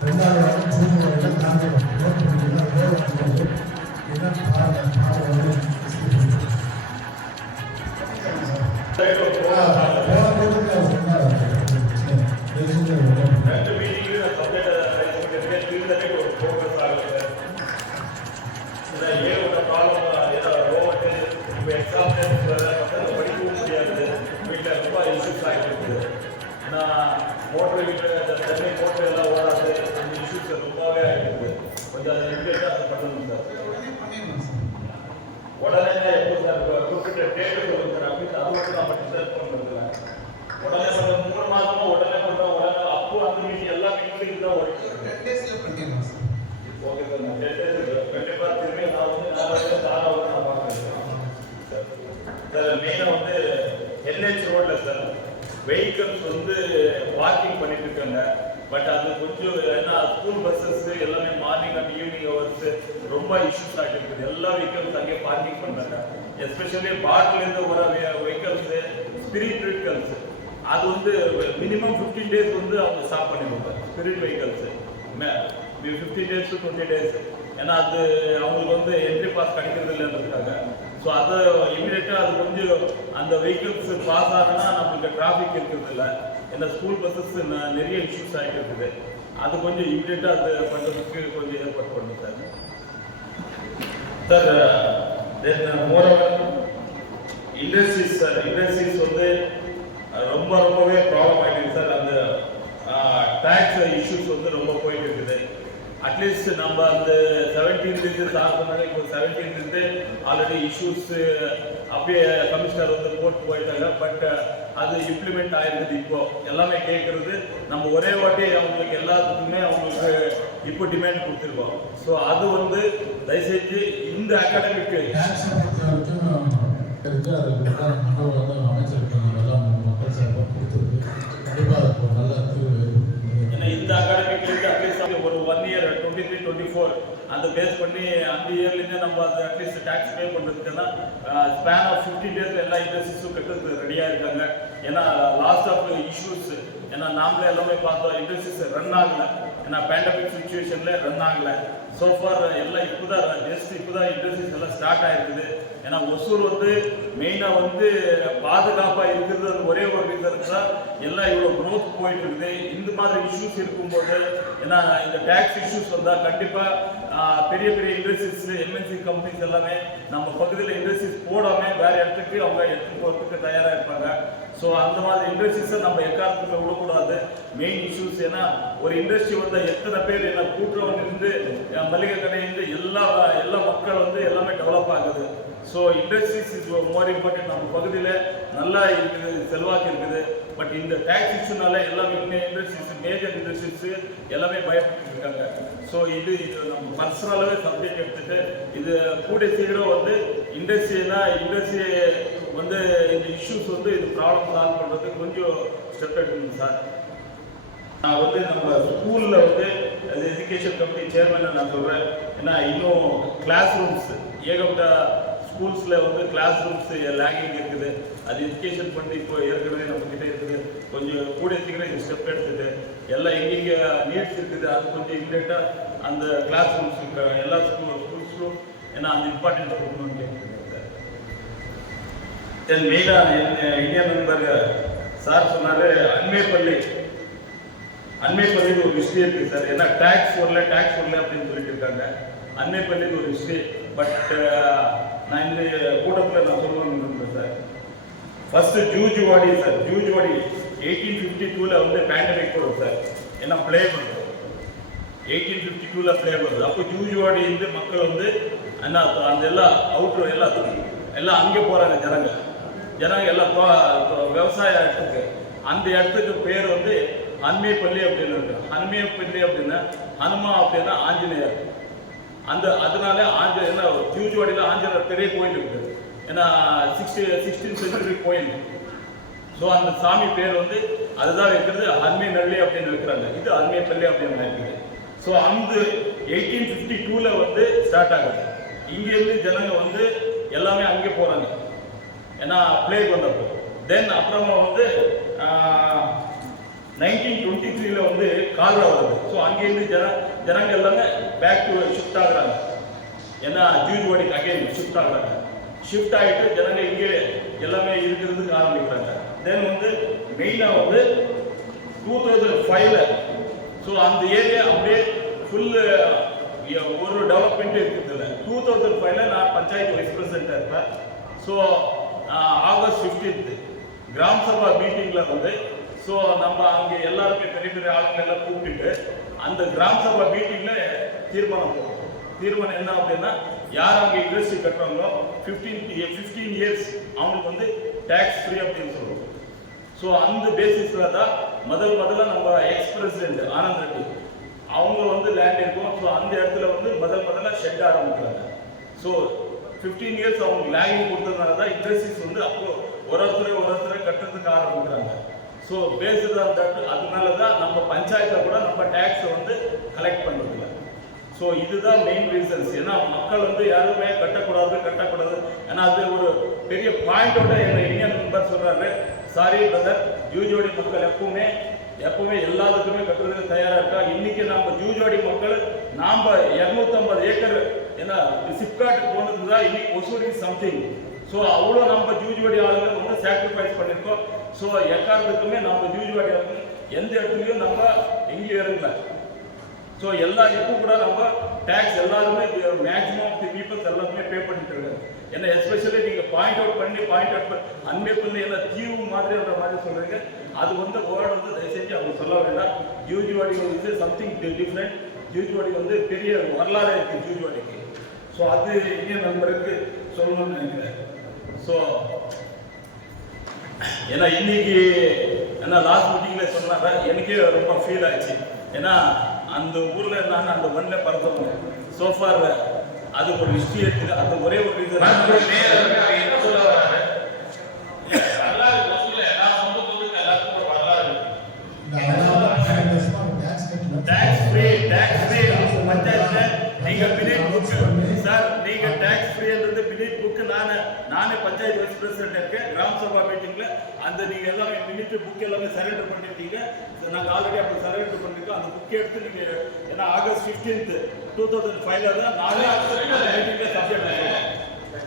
2வது வாரம் ஜூன் வரைக்கும் காஞ்சிபுரம் நோட் பண்ணிக்கலாம். என்ன மோட்டர் வீட்டில் தண்ணி மோட்டர் எல்லாம் ஓடாது, அந்த இஷ்யூஸ் ரொம்பவே ஆகிடுது. கொஞ்சம் அதை இமீடியட்டாக அதை பண்ணணும் சார். உடனே எப்போ சார் குறிப்பிட்ட டேட்டு சொல்லுங்க சார். அப்படி அதை மட்டும் நம்ம டிசைட் பண்ணுறதில்ல. உடனே பண்ணுற 3 மாதமா உடனே பண்ணுறோம். உடனே அப்போ அந்த மீட்டிங் எல்லா மீட்டிங்கும் தான் ஓடிட்டு ஓகே சார். நான் 10 days கண்டிப்பாக திரும்பி நான் வந்து நான் பார்க்குறேன் சார். மெயினாக வந்து NH ரோடில் சார் வெஹிக்கிள்ஸ் வந்து பார்க்கிங் பண்ணிட்டு இருக்காங்க. பட் அது கொஞ்சம் ஏன்னா ஸ்கூல் பஸ்ஸஸ் எல்லாமே மார்னிங் அண்ட் ஈவினிங் ஹவர்ஸ் ரொம்ப இஷ்யூஸ் ஆகிட்டு இருக்குது. எல்லா வெஹிக்கிள்ஸ் அங்கே பார்க்கிங் பண்ணுறாங்க. எஸ்பெஷலி பார்க்லேருந்து வர வெஹிக்கிள்ஸ் ஸ்பிரிட் வெஹிக்கிள்ஸ் அது வந்து மினிமம் 15 days வந்து அவங்க ஸ்டாப் பண்ணிடுவாங்க. Spirit vehicles 15 days to 20 days. ஏன்னா அது அவங்களுக்கு வந்து என்ட்ரி பாஸ் கிடைக்கிறது இல்லைன்றதுக்காக. ஸோ அதை இமீடியட்டாக அது கொஞ்சம் அந்த வெஹிக்கிள்ஸ் பாஸ் ஆகுனா நம்மளுக்கு டிராஃபிக் இருக்கிறது இல்லை. ஏன்னா ஸ்கூல் பஸ்ஸஸ் நிறைய இஷ்யூஸ் ஆகிட்டு இருக்குது. அது கொஞ்சம் இமீடியட்டாக அது பண்ணுறதுக்கு கொஞ்சம் ஏற்பாடு பண்ணுங்க சார். தென் மோரோவர் இண்டஸ்ட்ரீஸ் சார். இண்டஸ்ட்ரீஸ் வந்து ரொம்பவே ப்ராப்ளம் ஆகிடுது சார். அந்த டேக்ஸ் இஷ்யூஸ் வந்து ரொம்ப போயிட்டு இருக்குது. அட்லீஸ்ட் நம்ம அந்த 17th சொன்னாங்க. இப்போ 17th ஆல்ரெடி இஷ்யூஸ் அப்படியே கமிஷனர் வந்து போட்டு போயிட்டாங்க. பட் அது இம்ப்ளிமெண்ட் ஆயிருக்குது. இப்போ எல்லாமே கேட்கறது நம்ம ஒரே வாட்டி அவங்களுக்கு எல்லாத்துக்குமே அவங்களுக்கு இப்போ டிமாண்ட் கொடுத்துருக்கோம். ஸோ அது வந்து தயவுசெய்து இந்த அகாடமிக் இந்த அகாடமிக் அட்லீஸ்ட் ஒரு 1 year 23-24 அந்த பேஸ் பண்ணி அந்த இயர்லேருந்து நம்ம அது அட்லீஸ்ட் டேக்ஸ் பே பண்ணுறதுக்குன்னா ஸ்பேன் ஆஃப் 15 days எல்லா இண்டஸ்ட்ரீஸும் கட்டுறதுக்கு ரெடியாக இருக்காங்க. ஏன்னா லாஸ்ட் ஆஃப் இஷ்யூஸ் ஏன்னா நாமளே எல்லாமே பார்த்தோம் இண்டஸ்ட்ரீஸ் ரன் ஆகலை. ஏன்னா பேண்டமிக் சுச்சுவேஷனில் ரன் ஆகலை. சோஃபார் எல்லாம் இப்போதான் ஜஸ்ட் இப்போதான் இண்டஸ்ட்ரீஸ் எல்லாம் ஸ்டார்ட் ஆகிருக்குது. ஏன்னா ஒசூர் வந்து மெயினாக வந்து பாதுகாப்பாக இருக்கிறது ஒரே ஒரு ரீசனுக்கு தான் எல்லாம் இவ்வளோ க்ரோத் போயிட்டு இருக்குது. இந்த மாதிரி இஷ்யூஸ் இருக்கும்போது ஏன்னா இந்த டேக்ஸ் இஷ்யூஸ் வந்தால் கண்டிப்பாக பெரிய பெரிய இண்டஸ்ட்ரீஸ் MNC கம்பெனிஸ் எல்லாமே நம்ம பக்கத்தில் இண்டஸ்ட்ரீஸ் போடாமல் வேறு இடத்துக்கு அவங்க எடுத்துகிட்டு போகிறதுக்கு தயாராக இருப்பாங்க. ஸோ அந்த மாதிரி இண்டஸ்ட்ரீஸை நம்ம எக்காரணத்துக்கு விடக்கூடாது. மெயின் இஷ்யூஸ் ஏன்னா ஒரு இண்டஸ்ட்ரி வந்து எத்தனை பேர் என்ன கூட்டுறவு இருந்து மளிகை கடையிலிருந்து எல்லா மக்கள் வந்து எல்லாமே டெவலப் ஆகுது. So industries is more important. நம்ம பகுதியில் நல்லா இருக்குது, செல்வாக்கு இருக்குது. பட் இந்த டேக்ஸ் இஷ்யூனால எல்லாமே இண்டஸ்ட்ரீஸ் மேஜர் இண்டஸ்ட்ரீஸ் எல்லாமே பயப்பட்டு இருக்காங்க. ஸோ இது நம்ம பர்சனலாகவே சப்ஜெக்ட் எடுத்துட்டு இது கூடிய சீக்கிரம் வந்து இண்டஸ்ட்ரி வந்து இந்த இஷ்யூஸ் வந்து இது ப்ராப்ளம் சால்வ் பண்ணுறதுக்கு கொஞ்சம் ஸ்டெப் எடுக்கணும் சார். நான் வந்து நம்ம ஸ்கூலில் வந்து எஜுகேஷன் கமிட்டி சேர்மனை நான் சொல்கிறேன். ஏன்னா இன்னும் கிளாஸ் ரூம்ஸ் ஏகப்பட்ட ஸ்கூல்ஸில் வந்து கிளாஸ் ரூம்ஸ் லேக்கிங் இருக்குது. அது எஜுகேஷன் பண்ணி இப்போ ஏற்கனவே நம்மக்கிட்ட இருக்குது. கொஞ்சம் கூடிய சீக்கிரம் இது ஸ்டெப் எடுத்துட்டு எல்லாம் எங்கெங்கே நீட்ஸ் இருக்குது அது கொஞ்சம் இம்மிடியட்டாக அந்த கிளாஸ் ரூம்ஸ் எல்லா ஸ்கூல்ஸ்லும் ஏன்னா அந்த இம்பார்ட்டன்ஸ் கொடுக்கணும்னு கேட்குறேன் சார். தென் மெயினாக இந்தியன் நண்பர் சார் சொன்னார் அன்மைப்பள்ளின்னு ஒரு ஹிஸ்ட்ரி இருக்குது சார். ஏன்னா டேக்ஸ் வரல அப்படின்னு சொல்லிட்டு இருக்காங்க. அன்மைப்பள்ளின்னு ஒரு ஹிஸ்ட்ரி. பட் நான் இந்த கூட்டத்தில் நான் சொல்லணும்னு sir. First Zuzuvadi sir. Zuzuvadi 1852 வந்து பேண்டமிக் வரும் சார். ஏன்னா பிளே பண்ணுறோம் 1852 பிளே பண்ணுறது. அப்போ ஜூஜுவாடி வந்து மக்கள் வந்து என்ன அந்த எல்லாம் அவுட்ரு எல்லாம் அங்கே போகிறாங்க. ஜனங்க எல்லாம் விவசாய இடத்துக்கு அந்த இடத்துக்கு பேர் வந்து அன்மைப்பள்ளி அப்படின்னு இருக்கு. அன்மைப்பள்ளி அப்படின்னா ஹனுமா அப்படின்னா ஆஞ்சநேயர். அதனால ஆஞ்சநேயர் ஜூஜுவாடியில் ஆஞ்சநேயர் பெரிய கோயில் இருக்குது. ஏன்னா 16th century கோயில். ஸோ அந்த சாமி பேர் வந்து அதுதான் வைக்கிறது அன்மை நள்ளி அப்படின்னு வைக்கிறாங்க. இது அன்மைப்பள்ளி அப்படின்னு இருக்குது. ஸோ அந்த 1852 வந்து ஸ்டார்ட் ஆகுது. இங்கேருந்து ஜனங்க வந்து எல்லாமே அங்கே போகிறாங்க. ஏன்னா பிளேக் வந்தப்போ தென் அப்புறமா வந்து 1923 வந்து கால்ரா வருது. ஸோ அங்கேருந்து ஜனங்க எல்லாமே பேக் டு ஷிஃப்ட் ஆகுறாங்க. ஏன்னா ஜூஜ்வாடிக்கு அகைன் ஷிஃப்ட் ஆகுறாங்க. ஷிஃப்ட் ஆகிட்டு ஜனங்க இங்கே எல்லாமே இருக்கிறதுக்கு ஆரம்பிக்கிறாங்க. தென் வந்து மெயினாக வந்து 2005 ஸோ அந்த ஏரியா அப்படியே ஃபுல்லு ஒரு டெவலப்மெண்ட்டு இருக்குது. 2005 நான் பஞ்சாயத்து வைஸ் பிரசிடென்ட்டாக இருப்பேன். ஸோ ஆகஸ்ட் 15 கிராம சபா மீட்டிங்கில் வந்து ஸோ நம்ம அங்கே எல்லாருமே பெரிய பெரிய ஆளுங்க எல்லாம் கூப்பிட்டுட்டு அந்த கிராம சபா மீட்டிங்கில் தீர்மானம் போடுறோம். தீர்மானம் என்ன அப்படின்னா யார் அங்கே இண்டஸ்ட்ரி கட்டுறாங்களோ 15 இயர்ஸ் அவங்களுக்கு வந்து டேக்ஸ் ஃப்ரீ அப்படின்னு சொல்லுவோம். ஸோ அந்த பேசிஸில் தான் முதல்ல நம்ம எக்ஸ் பிரசிடென்ட் ஆனந்த் ரெட்டி அவங்க வந்து லேண்ட் இருக்கும். ஸோ அந்த இடத்துல வந்து முதல்ல ஷெட் ஆரம்பிக்கிறாங்க. ஸோ 15 இயர்ஸ் அவங்க லேண்டிங் கொடுத்ததுனால தான் இண்டஸ்ட்ரீஸ் வந்து அப்போ ஒருத்தரை கட்டுறதுக்கு ஆரம்பிக்கிறாங்க. ஸோ பேஸ்டு ஆன் தட் அதனால தான் நம்ம பஞ்சாயத்தில் கூட நம்ம டேக்ஸை வந்து கலெக்ட் பண்ணுறதில்ல. ஸோ இதுதான் மெயின் ரீசன்ஸ். ஏன்னா மக்கள் வந்து யாருமே கட்டக்கூடாது. ஏன்னா அது ஒரு பெரிய பாயிண்டோட என்ன இந்தியன் மெம்பர் சொல்கிறாரு, சாரி பிரதர், ஜூஜ்வாடி மக்கள் எப்பவுமே எல்லாத்துக்குமே கட்டுறதுக்கு தயாராக இருக்கா. இன்னைக்கு நம்ம ஜூஜ்வாடி மக்கள் நாம் 250 ஏக்கர் ஏன்னா சிப்காட் போனது தான் இன்னைக்கு ஒசூரி சம்திங். ஸோ அவ்வளோ நம்ம ஜூஜ்வாடி ஆளுங்க வந்து சாக்ரிஃபைஸ் பண்ணியிருக்கோம். ஸோ எக்காரணத்துக்குமே நம்ம ஜூஜ்வாடி ஆளுங்க எந்த இடத்துலையும் நம்ம எங்கேயும் இறங்கல. ஸோ எல்லா இப்போ கூட நம்ம டேக்ஸ் எல்லாருமே மேக்ஸிமம் ஆஃப் தி பீப்புள்ஸ் எல்லாருமே பே பண்ணிட்டு இருக்காங்க. ஏன்னா எஸ்பெஷலி நீங்கள் பாயிண்ட் அவுட் பண்ணி அன்பே பண்ணி எல்லாம் தீவு மாதிரின்ற மாதிரி சொல்கிறீங்க. அது வந்து வேர்டு வந்து தயவுசெஞ்சு அவங்க சொல்ல வேண்டாம். ஜூஜ்வாடி வந்து சம்திங் டிஃப்ரெண்ட். ஜூஜ்வாடி வந்து பெரிய வரலாறு இருக்குது ஜூஜ்வாடிக்கு. ஸோ அது இந்திய நண்பருக்கு சொல்லணும்னு நினைக்கிறேன். ஸோ ஏன்னா இன்னைக்கு ஏன்னா லாஸ்ட் மீட்டிங்கில் சொன்னாங்க, எனக்கே ரொம்ப ஃபீல் ஆச்சு. ஏன்னா அந்த ஊரில் இருந்தாங்க, அந்த மண்ணில் பறந்தவங்க சோஃபார் அதுக்கு ஒரு ஹிஸ்ட்ரி இருக்குது. அது ஒரே ஒரு ரீசன் என்ன சொல்ல வராங்க, டேக்ஸ் ஃப்ரீ பஞ்சாயத்துல நீங்க மினிட் புக் சார், நீங்க டேக்ஸ் ஃப்ரீன்றது மினிட் புக். நானே பஞ்சாயத்து வைஸ் பிரசிடென்ட் இருக்கேன். கிராம சபா மீட்டிங்ல அந்த நீங்க எல்லாமே மினிட் புக் எல்லாமே சரண்டர் பண்ணிருக்கீங்க. நாங்கள் ஆல்ரெடி அப்படி சரண்டர் பண்ணிருக்கோம். அந்த புக் எடுத்து நீங்க ஏன்னா ஆகஸ்ட் 15 2005 தான் நாளே மீட்டிங்ல சப்ஜெக்ட்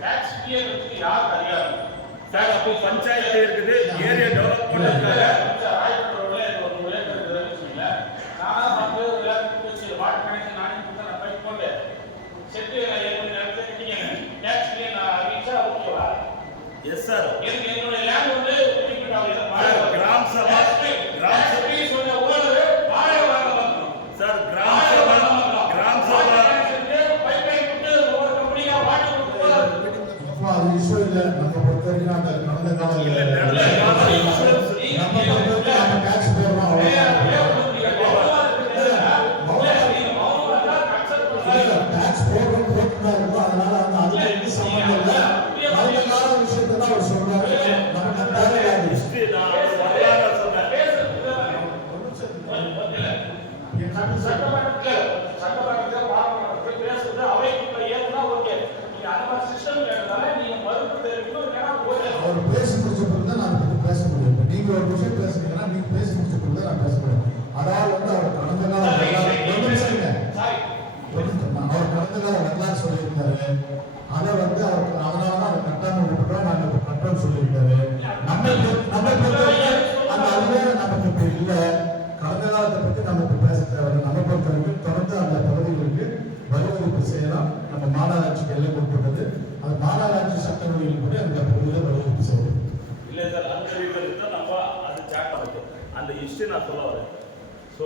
டேக்ஸ் ஃப்ரீ யார் அதிகாரம் சார். அப்போ பஞ்சாயத்து இருக்குது, ஏரியா டெவலப் பண்ணுறதுக்காக எஸ் சார். என்னோட லேண்ட் வந்து கிராம சபா சொல்ல ஓனர் வாடகை வாங்க சார். கிராம சபா பைப்லைன் விட்டு ஒவ்வொரு கம்பெனியா வாடகை கொடுத்து அது இஷ்யூ இல்லை. நம்ம பொறுத்த வரைக்கும் அந்த கடந்த காலம் இல்லை நடந்த டேக்ஸ் போடுறோம். டேக்ஸ் போடுறோம் அதனால அந்த அதுல எந்த சம்பந்தம் இல்லை. கடந்த கால விஷயத்தை தான் அவர் சொல்றாரு. நமக்கு தேவையாது. அவர் பேசி முடிச்ச பிறகு தான் நான் பற்றி பேச முடியும். நீங்க ஒரு விஷயம் பேசுறீங்கன்னா நீங்க பேசி முடிச்ச பிறகு தான் நான் பேச முடியும். அதாவது வந்து அவர் கடந்த கால வரலாறு சொல்லியிருந்தாரு. அதை வந்து அவருக்கு அதனாலதான் அதை கட்டாம விட்டுட்டோம், நாங்க இப்ப கட்டோம் சொல்லியிருக்காரு. நம்ம அந்த அதுவே நமக்கு இப்ப இல்லை. கடந்த காலத்தை பத்தி நம்ம இப்ப பேச தேவையில்லை. நம்ம பொறுத்தவரைக்கும் தொடர்ந்து அந்த பகுதிகளுக்கு வலுவமைப்பு செய்யலாம். நம்ம மாநகராட்சிக்கு எல்லாம் கொடுப்பது அது மாநகராட்சி சட்ட விதிகளின்படி அந்த பகுதியில் வலுவமைப்பு செய்யணும். இல்லை சார், அந்த ரீசனுக்கு தான் நம்ம அது சேட் பண்ணுறோம். அந்த ஹிஸ்ட்ரி நான் சொல்ல வரேன். ஸோ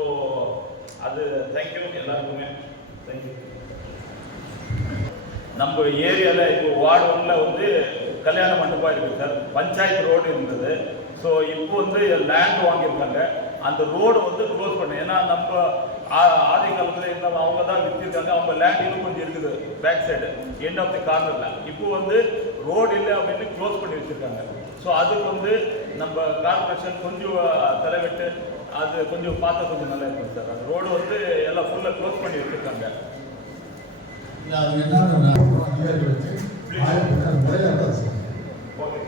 அது தேங்க்யூ எல்லாருக்குமே தேங்க்யூ. நம்ம ஏரியாவில் இப்போ வார்டு 1ல் வந்து கல்யாண மண்டபம் இருக்குது சார். பஞ்சாயத்து ரோடு இருந்தது. ஸோ இப்போ வந்து லேண்ட் வாங்கியிருக்காங்க. அந்த ரோடு வந்து க்ளோஸ் பண்ணு. ஏன்னா நம்ம ஆதி காலத்தில் என்ன அவங்க தான் விற்றுருக்காங்க. அவங்க லேண்ட் இன்னும் கொஞ்சம் இருக்குது back side end of the கார்னரில். இப்போ வந்து ரோடு இல்லை அப்படின்னு க்ளோஸ் பண்ணி வச்சுருக்காங்க. ஸோ அதுக்கு வந்து நம்ம கார்பரேஷன் கொஞ்சம் தலைவிட்டு அது கொஞ்சம் பார்த்தா கொஞ்சம் நல்லா இருக்கும் சார். அந்த ரோடு வந்து எல்லாம் ஃபுல்லாக க்ளோஸ் பண்ணி வச்சுருக்காங்க. அது என்ன அதிகாரி வச்சு முறையாக தான் சார். ஓகே.